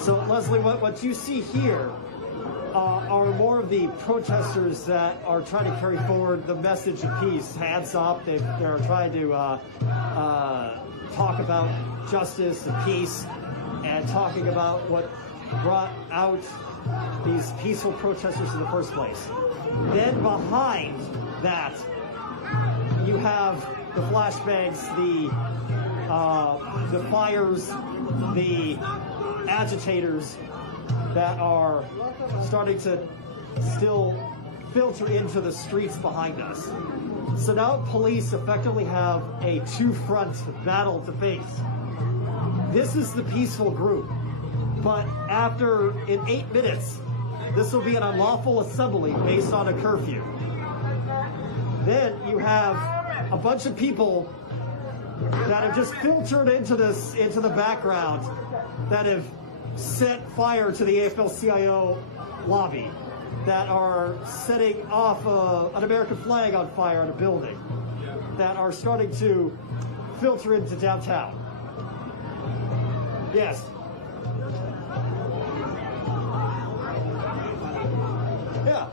So, Leslie, what you see here are more of the protesters that are trying to carry forward the message of peace. Hands up. They're trying to talk about justice and peace, and talking about what brought out these peaceful protesters in the first place. Then behind that, you have the flashbangs, the fires, the agitators that are starting to still filter into the streets behind us. So now police effectively have a two-front battle to face. This is the peaceful group, but in 8 minutes, this will be an unlawful assembly based on a curfew. Then you have a bunch of people that have just filtered into the background, that have set fire to the AFL CIO lobby, that are setting off an American flag on fire in a building, that are starting to filter into downtown. Yes. Yeah.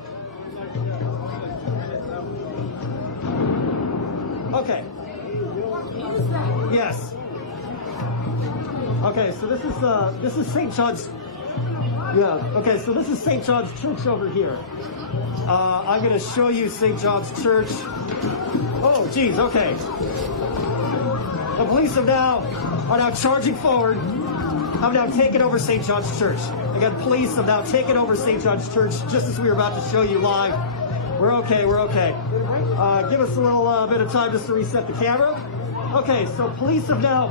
Okay. Yes. Okay, so this is St. John's. Yeah. Okay, so this is St. John's Church over here. I'm going to show you St. John's Church. Oh, geez. Okay. The police are now charging forward. I'm now taking over St. John's Church. Again, police have now taken over St. John's Church just as we were about to show you live. We're okay. We're okay. Give us a little bit of time just to reset the camera. Okay, so police have now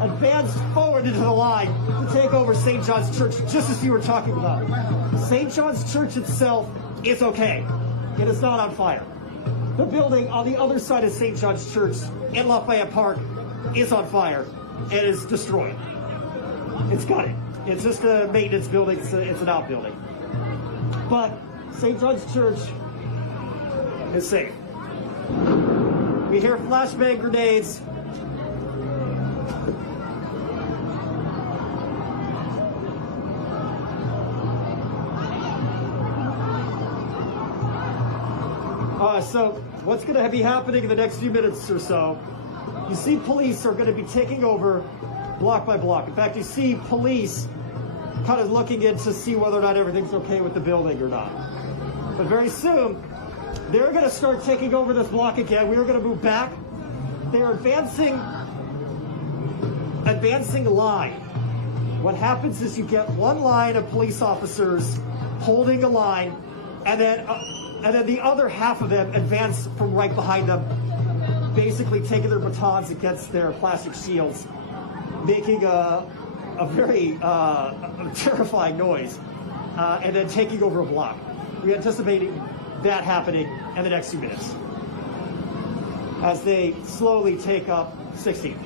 advanced forward into the line to take over St. John's Church, just as you were talking about. St. John's Church itself is okay. It is not on fire. The building on the other side of St. John's Church in Lafayette Park is on fire and is destroyed. It's gutted. It's just a maintenance building. It's an outbuilding. But St. John's Church is safe. We hear flashbang grenades. So what's going to be happening in the next few minutes or so, you see police are going to be taking over block by block. In fact, you see police kind of looking in to see whether or not everything's okay with the building or not. But very soon, they're going to start taking over this block again. We are going to move back. They're advancing line. What happens is you get one line of police officers holding a line, and then the other half of them advance from right behind them, basically taking their batons against their plastic shields, making a very terrifying noise, and then taking over a block. We're anticipating that happening in the next few minutes as they slowly take up 16th.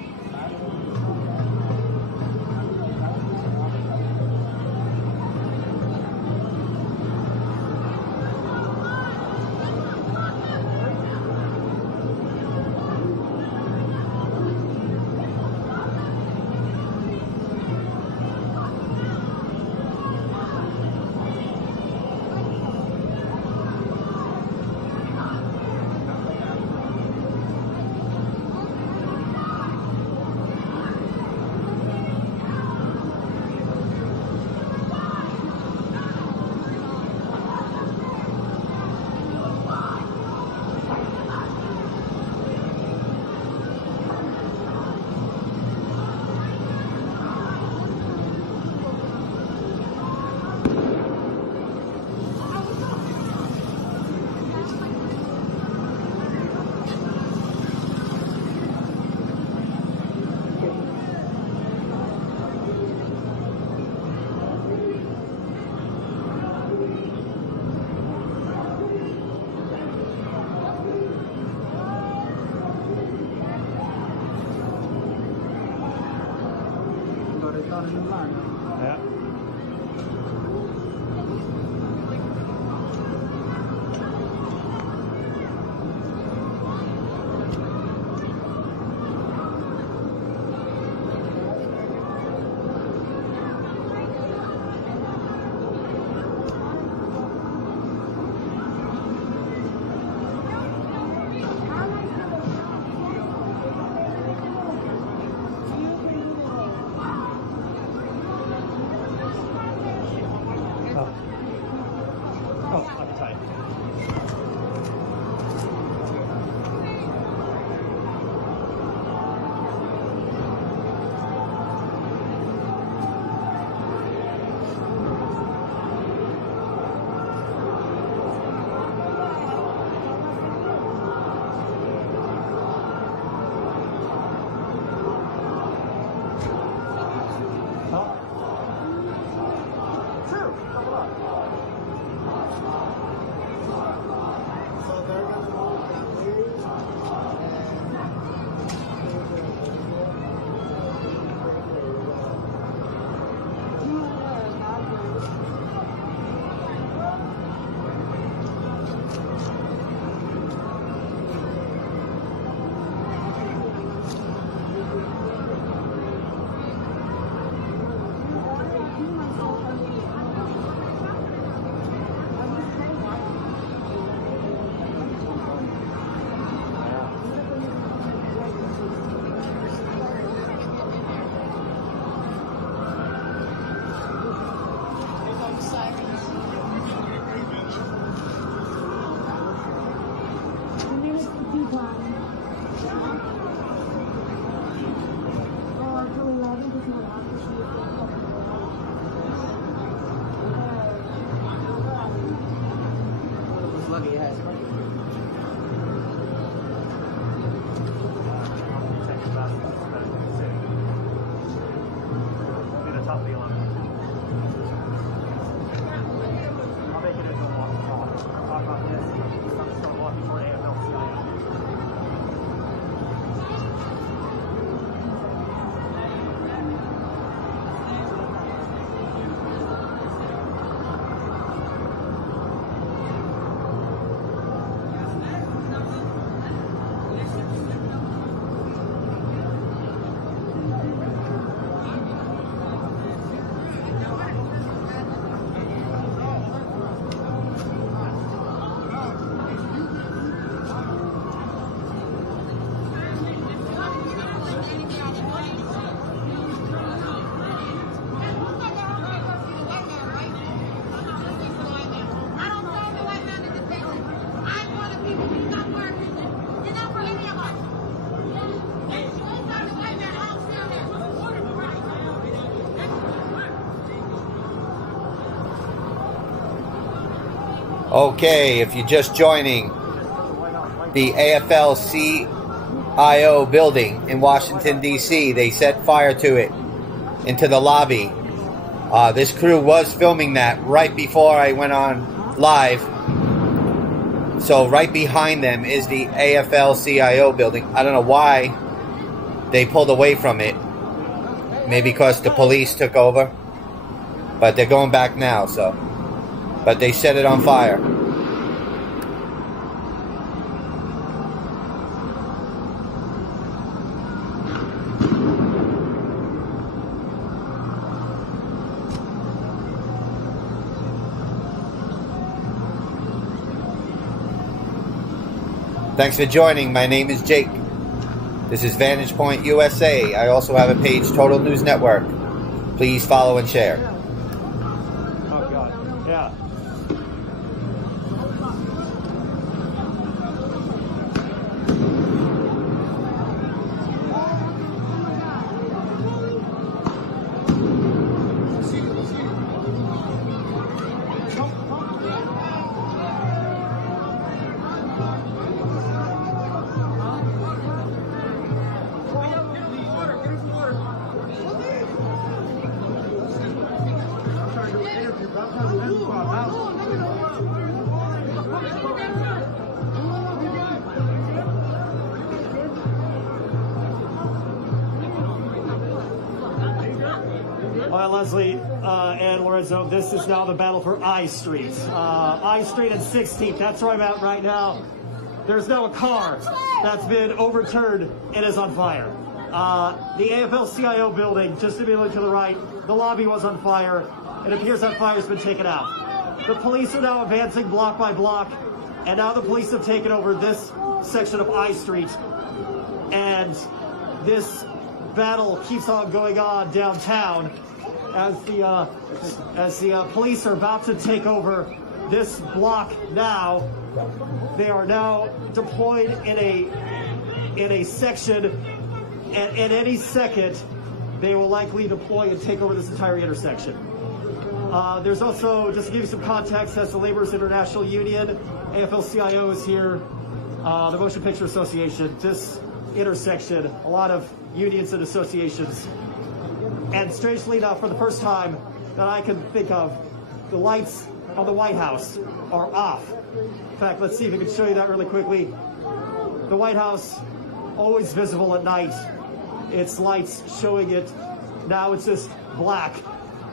Lucky it has. Top of the 11. I'll make it into a walk talk. I'll talk about this. I'm still walking for AFL CIO. Okay, if you're just joining the AFL CIO Building in Washington, D.C., they set fire to it into the lobby. This crew was filming that right before I went on live. So right behind them is the AFL CIO Building. I don't know why they pulled away from it. Maybe because the police took over. But they're going back now, so. But they set it on fire. Thanks for joining. My name is Jake. This is Vantage Point USA. I also have a page, Total News Network. Please follow and share. Oh, God. Yeah. All right, Leslie and Lorenzo, this is now the battle for I Street. I Street and 16th, that's where I'm at right now. There's now a car that's been overturned and is on fire. The AFL CIO building, just immediately to the right, the lobby was on fire. It appears that fire's been taken out. The police are now advancing block by block, and now the police have taken over this section of I Street. And this battle keeps on going on downtown as the police are about to take over this block now. They are now deployed in a section, and in any second they will likely deploy and take over this entire intersection. There's also, just to give you some context, as the Laborers International Union, AFL-CIO is here, the Motion Picture Association, this intersection, a lot of unions and associations. And strangely enough, for the first time that I can think of, the lights on the White House are off. In fact, let's see if we can show you that really quickly. The White House, always visible at night. Its lights showing it. Now it's just black.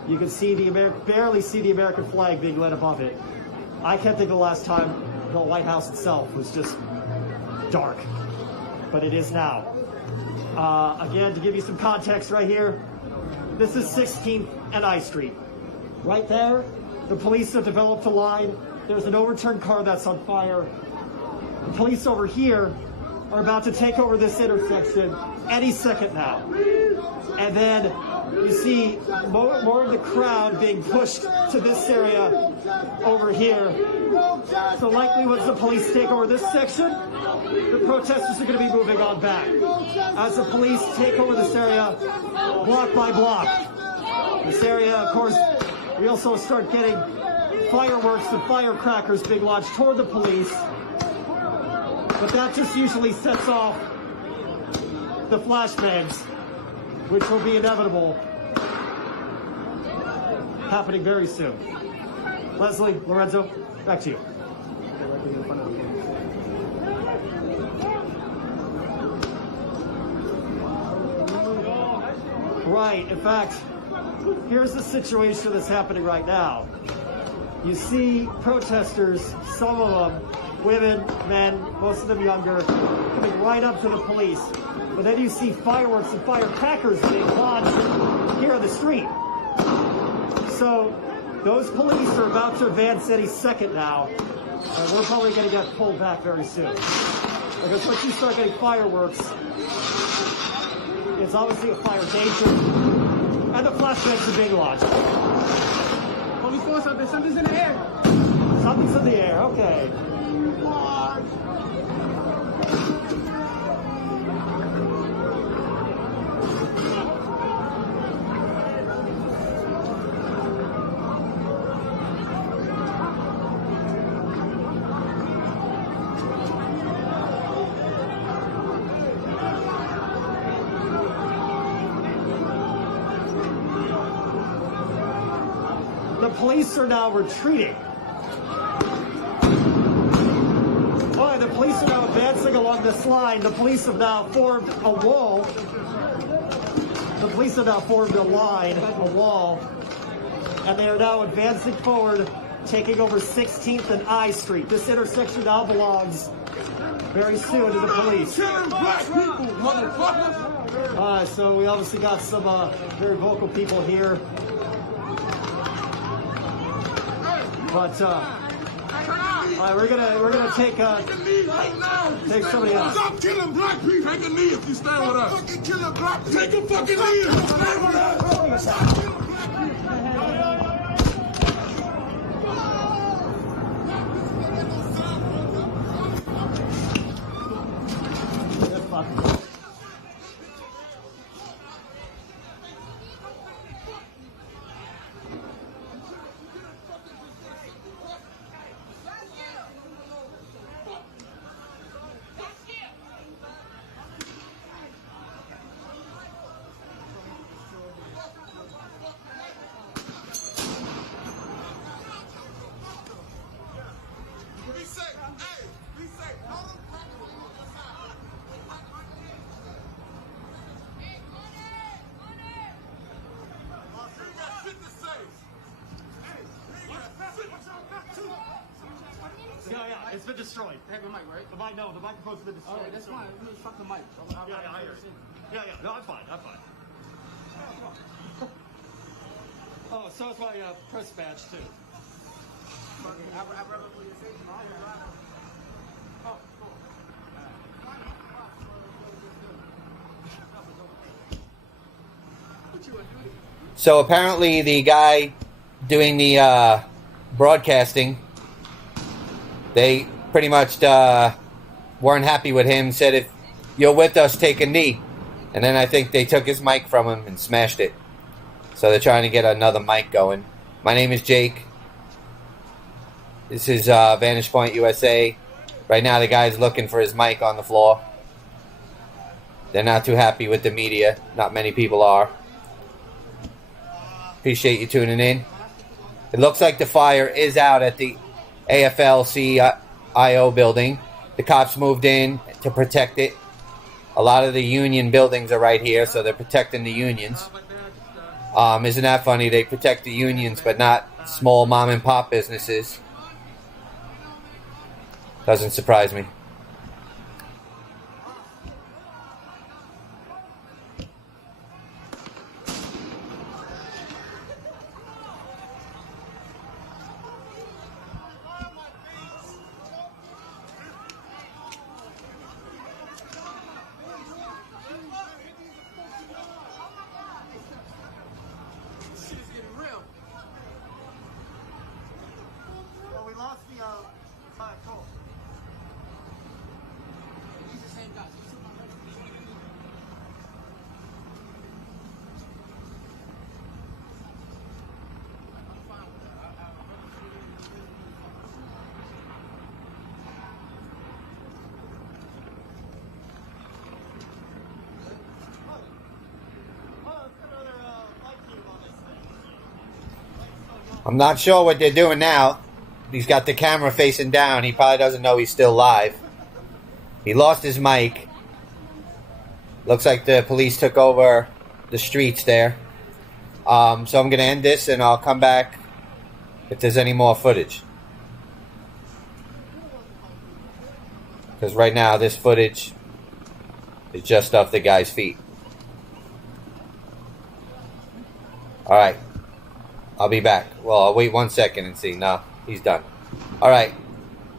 You can see barely see the American flag being lit above it. I can't think of the last time the White House itself was just dark, but it is now. Again, to give you some context right here, this is 16th and I Street. Right there, the police have developed a line. There's an overturned car that's on fire. The police over here are about to take over this intersection any second now. And then you see more of the crowd being pushed to this area over here. So likely once the police take over this section, the protesters are going to be moving on back. As the police take over this area, block by block. This area, of course, we also start getting fireworks and firecrackers being launched toward the police. But that just usually sets off the flashbangs, which will be inevitable, happening very soon. Leslie, Lorenzo, back to you. Right, in fact, here's the situation that's happening right now. You see protesters, some of them, women, men, most of them younger, coming right up to the police. But then you see fireworks and firecrackers being launched here on the street. So those police are about to advance any second now, and we're probably going to get pulled back very soon. Because once you start getting fireworks, it's obviously a fire danger, and the flashbangs are being launched. Police force out there, something's in the air. Something's in the air, okay. The police are now retreating. Oh, the police are now advancing along this line. The police have now formed a wall. The police have now formed a line, a wall, and they are now advancing forward, taking over 16th and I Street. This intersection now belongs very soon to the police. So we obviously got some very vocal people here. But we're gonna take somebody else. Stop killing black people. Take a knee if you stand with us. Fucking killing black people. Take a fucking knee if you stand with us. Stop killing black people. Yeah, it's been destroyed. They have a mic, right? The mic, no, the microphone's been destroyed. Alright, that's fine. Let me fuck the mic. Yeah, I hear it. Yeah, no, I'm fine. Oh, so is my press badge too. Oh, cool. So apparently the guy doing the broadcasting, they pretty much weren't happy with him, said, if you're with us, take a knee. And then I think they took his mic from him and smashed it. So they're trying to get another mic going. My name is Jake. This is Vantage Point USA. Right now the guy's looking for his mic on the floor. They're not too happy with the media. Not many people are. Appreciate you tuning in. It looks like the fire is out at the AFL CIO building. The cops moved in to protect it. A lot of the union buildings are right here, so they're protecting the unions. Isn't that funny? They protect the unions, but not small mom and pop businesses. Doesn't surprise me. Well, we lost the control. I'm not sure what they're doing now. He's got the camera facing down. He probably doesn't know he's still live. He lost his mic. Looks like the police took over the streets there. So I'm going to end this and I'll come back if there's any more footage. Because right now this footage is just off the guy's feet. Alright. I'll be back. Well, I'll wait 1 second and see. No, he's done. Alright.